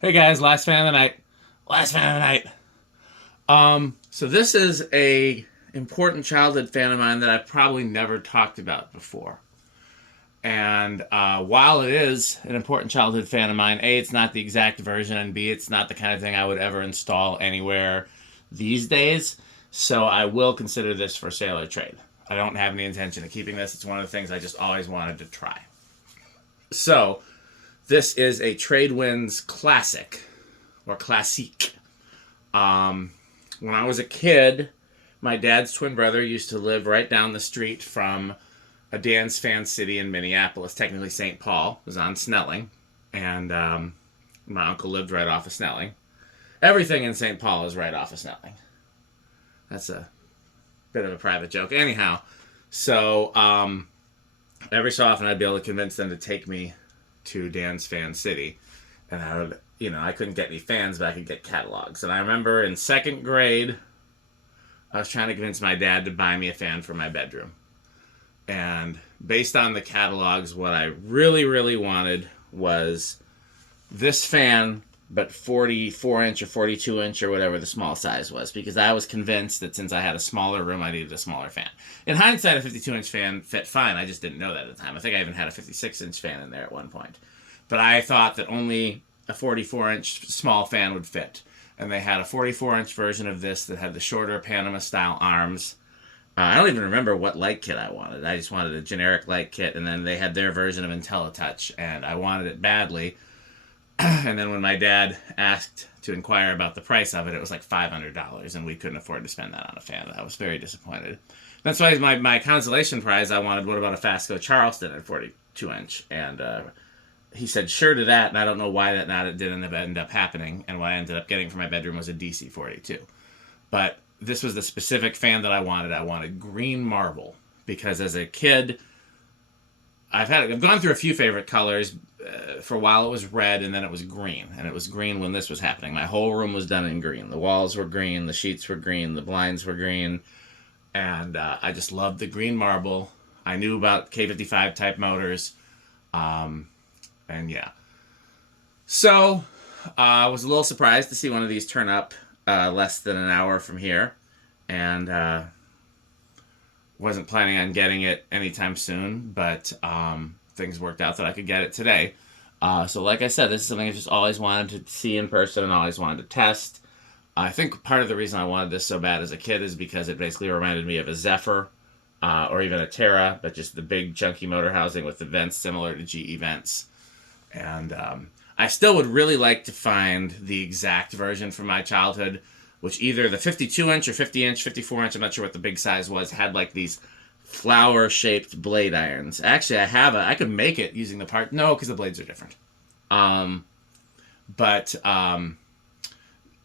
Hey guys, last fan of the night. Last fan of the night. So this is a important childhood fan of mine that I've probably never talked about before. And while it is an important childhood fan of mine, A, it's not the exact version, and B, it's not the kind of thing I would ever install anywhere these days. So I will consider this for sale or trade. I don't have any intention of keeping this. It's one of the things I just always wanted to try. So this is a Tradewinds Classic or Classique. When I was a kid, my dad's twin brother used to live right down the street from a dance fan city in Minneapolis, technically St. Paul. It was on Snelling. And my uncle lived right off of Snelling. Everything in St. Paul is right off of Snelling. That's a bit of a private joke. Anyhow, so every so often I'd be able to convince them to take me to Dan's Fan City. And I would, I couldn't get any fans, but I could get catalogs. And I remember in second grade, I was trying to convince my dad to buy me a fan for my bedroom. And based on the catalogs, what I really, really wanted was this fan, but 44 inch or 42 inch or whatever the small size was, because I was convinced that since I had a smaller room, I needed a smaller fan. In hindsight, a 52 inch fan fit fine. I just didn't know that at the time. I think I even had a 56 inch fan in there at one point. But I thought that only a 44 inch small fan would fit. And they had a 44 inch version of this that had the shorter Panama style arms. I don't even remember what light kit I wanted. I just wanted a generic light kit, and then they had their version of IntelliTouch, and I wanted it badly. And then when my dad asked to inquire about the price of it, it was like $500, and we couldn't afford to spend that on a fan. I was very disappointed. That's why my consolation prize I wanted, what about a Fasco Charleston at 42 inch? And he said sure to that, and I don't know why that didn't end up happening, and what I ended up getting for my bedroom was a DC-42. But this was the specific fan that I wanted. I wanted green marble, because as a kid, I've gone through a few favorite colors. For a while, it was red, and then it was green, and it was green when this was happening. My whole room was done in green. The walls were green, the sheets were green, the blinds were green, and I just loved the green marble. I knew about K55 type motors, and yeah. So I was a little surprised to see one of these turn up less than an hour from here, and wasn't planning on getting it anytime soon, but things worked out that I could get it today. So, like I said, this is something I just always wanted to see in person and always wanted to test. I think part of the reason I wanted this so bad as a kid is because it basically reminded me of a Zephyr or even a Terra, but just the big chunky motor housing with the vents similar to GE vents. And I still would really like to find the exact version from my childhood, which either the 52 inch or 50 inch, 54 inch, I'm not sure what the big size was, had like these flower shaped blade irons. Actually, I could make it using the part. No, because the blades are different. Um, but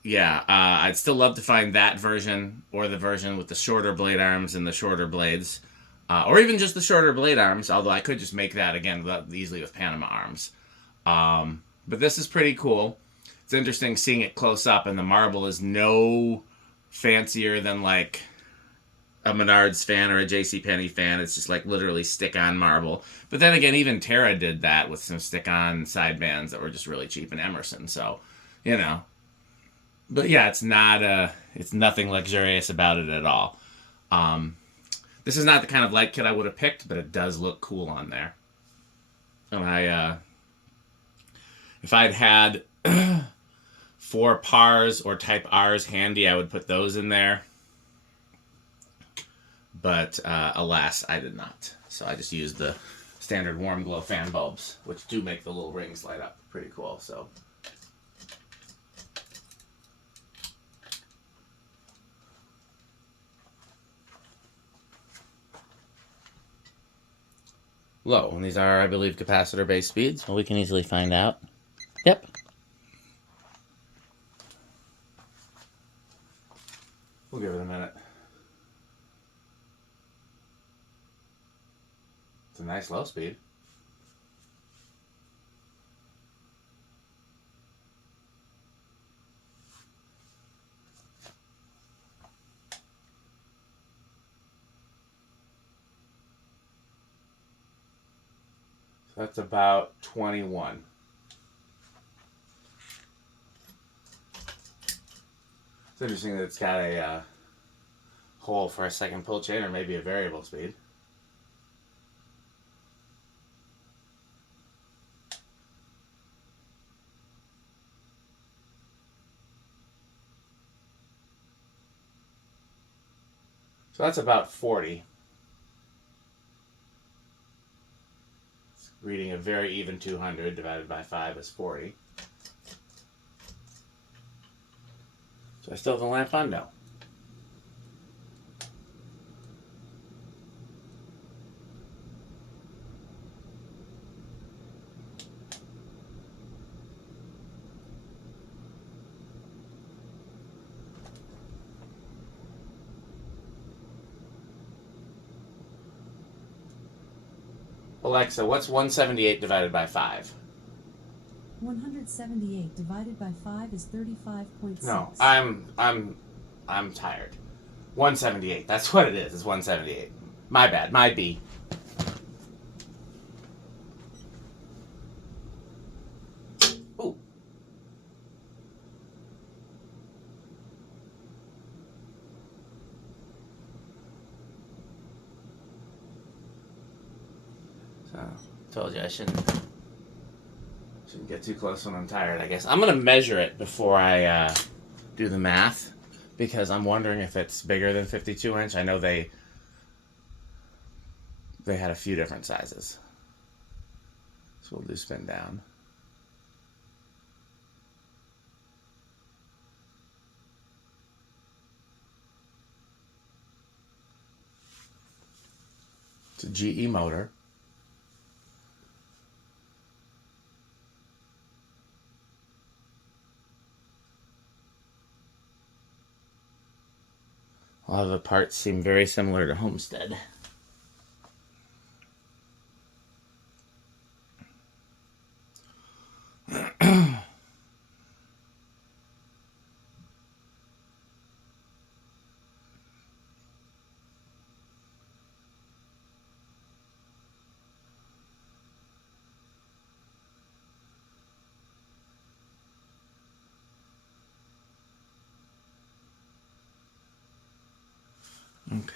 yeah, I'd still love to find that version or the version with the shorter blade arms and the shorter blades. Or even just the shorter blade arms, although I could just make that again easily with Panama arms. But this is pretty cool. It's interesting seeing it close up, and the marble is no fancier than like a Menards fan or a JCPenney fan. It's just like literally stick-on marble. But then again, even Terra did that with some stick-on sidebands that were just really cheap in Emerson. So, you know. But yeah, it's nothing luxurious about it at all. Um, this is not the kind of light kit I would have picked, but it does look cool on there. And if I'd had four pars or type R's handy, I would put those in there. But alas, I did not. So I just used the standard warm glow fan bulbs, which do make the little rings light up. Pretty cool. So low. And these are, I believe, capacitor-based speeds. Well, we can easily find out. Yep. We'll give it a minute. It's a nice low speed. So that's about 21. interesting that it's got a hole for a second pull chain, or maybe a variable speed. So that's about 40. It's reading a very even 200 divided by 5 is 40. So I still have the lamp on? No. Alexa, what's 178 divided by 5? 178 divided by 5 is 35.6. No, I'm tired. 178. That's what it is. It's 178. My bad. My B. Ooh. So, told you I shouldn't get too close when I'm tired, I guess. I'm going to measure it before I do the math, because I'm wondering if it's bigger than 52 inch. I know they had a few different sizes. So we'll do spin down. It's a GE motor. A lot of the parts seem very similar to Homestead.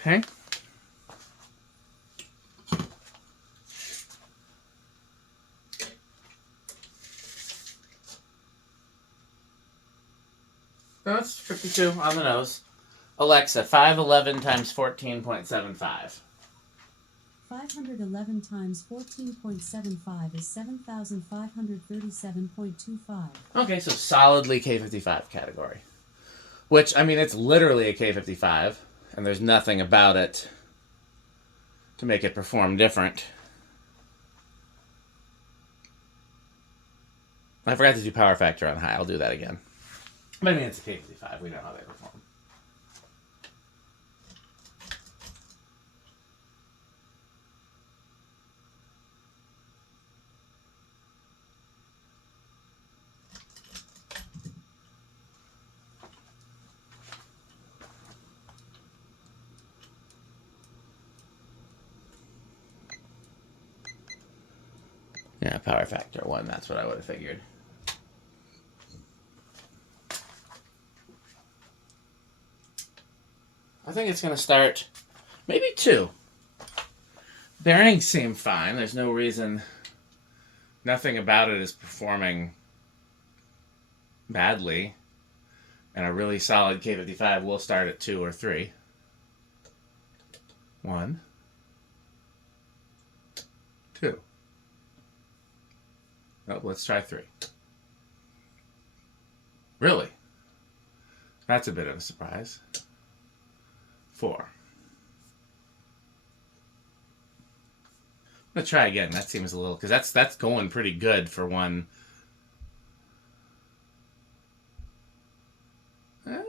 Okay. That's 52 on the nose. Alexa, 511 times 14.75. 511 times 14.75 is 7,537.25. Okay, so solidly K55 category. Which, I mean, it's literally a K55, and there's nothing about it to make it perform different. I forgot to do power factor on high. I'll do that again. But I mean, it's a K55. We know how they perform. Yeah, power factor 1. That's what I would have figured. I think it's going to start maybe 2. Bearings seem fine. There's no reason. Nothing about it is performing badly. And a really solid K55 will start at 2 or 3. 1, 2. Oh, let's try 3. Really? That's a bit of a surprise. 4. I'm going to try again. That seems a little... Because that's going pretty good for one...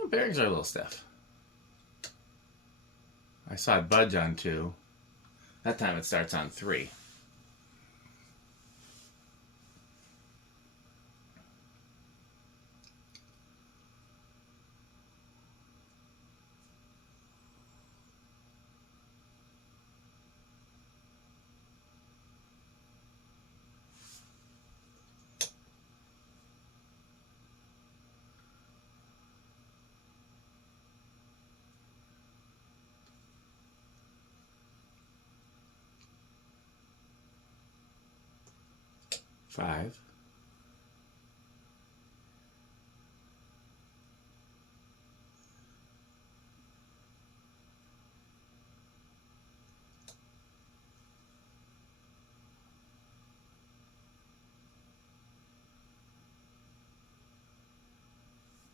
bearings are a little stiff. I saw it budge on 2. That time it starts on 3. 5.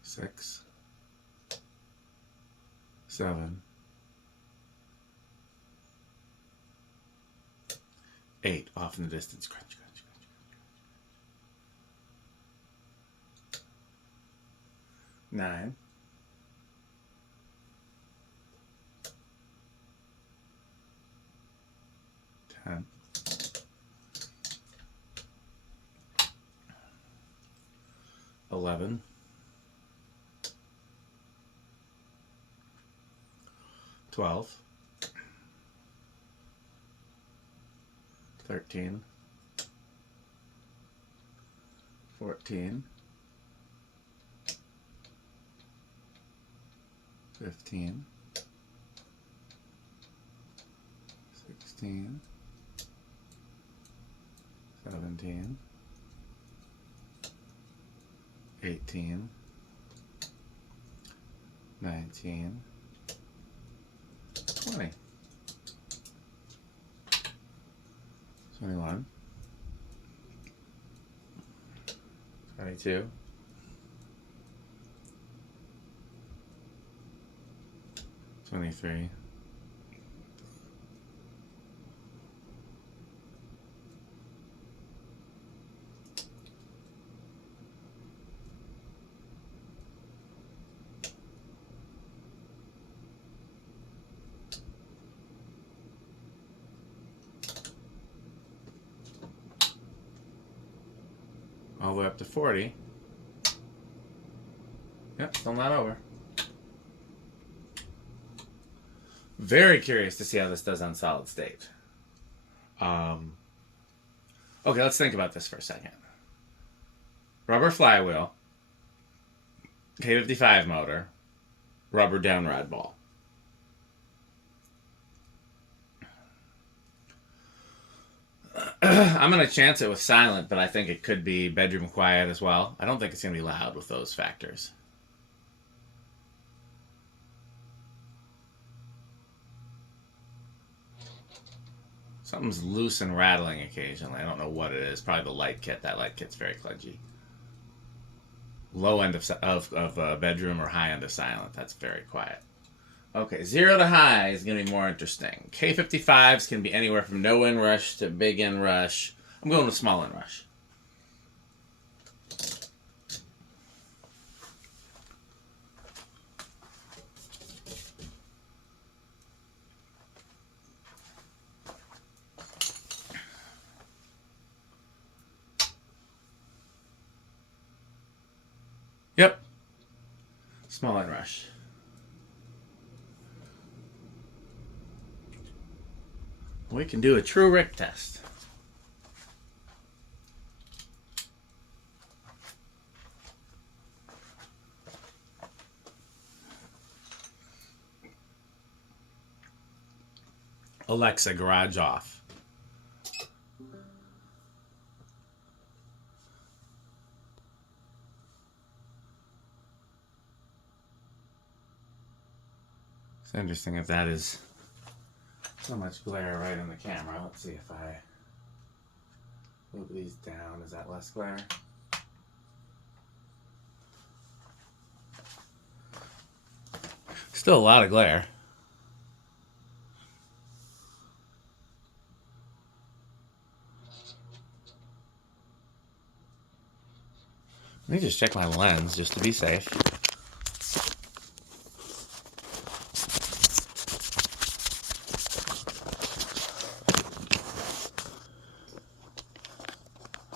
6, 7, 8. Off in the distance. Crunch, crunch, crunch, crunch. 9. 10. 11. 12. 13. 14. 15. 16. 17. 18. 19. 20. 21. 22. 23. 'All the way up to 40. Yep, still not over. Very curious to see how this does on solid state. Okay, let's think about this for a second. Rubber flywheel, K55 motor, rubber downrod ball. I'm going to chance it with silent, but I think it could be bedroom quiet as well. I don't think it's going to be loud with those factors. Something's loose and rattling occasionally. I don't know what it is. Probably the light kit. That light kit's very kludgy. Low end of bedroom or high end of silent. That's very quiet. Okay, 0 to high is going to be more interesting. K55s can be anywhere from no inrush to big inrush. I'm going with small inrush. Yep. Small inrush. We can do a true Rick test. Alexa, garage off. It's interesting if that is so much glare right on the camera. Let's see if I move these down. Is that less glare? Still a lot of glare. Let me just check my lens just to be safe.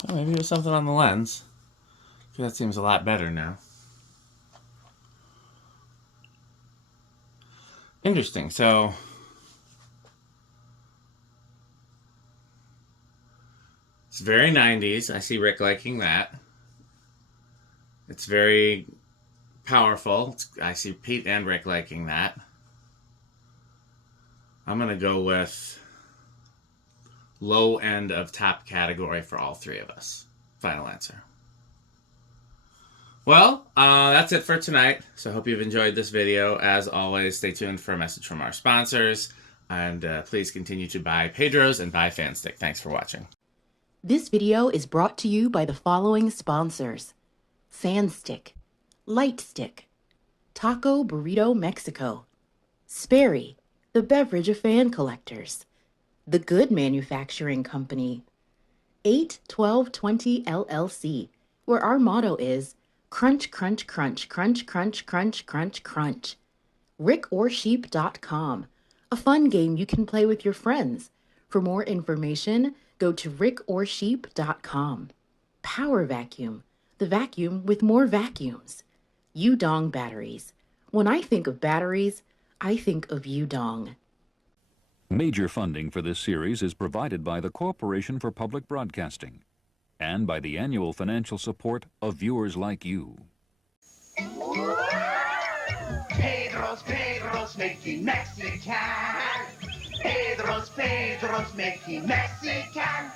Oh, maybe there's something on the lens. That seems a lot better now. Interesting. So it's very 90s. I see Rick liking that. It's very powerful. I see Pete and Rick liking that. I'm going to go with low end of top category for all three of us. final answer. Well, that's it for tonight. So I hope you've enjoyed this video. As always, stay tuned for a message from our sponsors. And please continue to buy Pedro's and buy FanStick. Thanks for watching. This video is brought to you by the following sponsors: FanStick, Lightstick, Taco Burrito Mexico, Sperry, the beverage of fan collectors, The Good Manufacturing Company, 81220 LLC, where our motto is crunch, crunch, crunch, crunch, crunch, crunch, crunch, crunch. rickorsheep.com, a fun game you can play with your friends. For more information, go to rickorsheep.com. Power Vacuum, the vacuum with more vacuums. Udong Batteries. When I think of batteries, I think of Udong. Major funding for this series is provided by the Corporation for Public Broadcasting and by the annual financial support of viewers like you. Pedro's making Mexican. Pedro's making Mexican.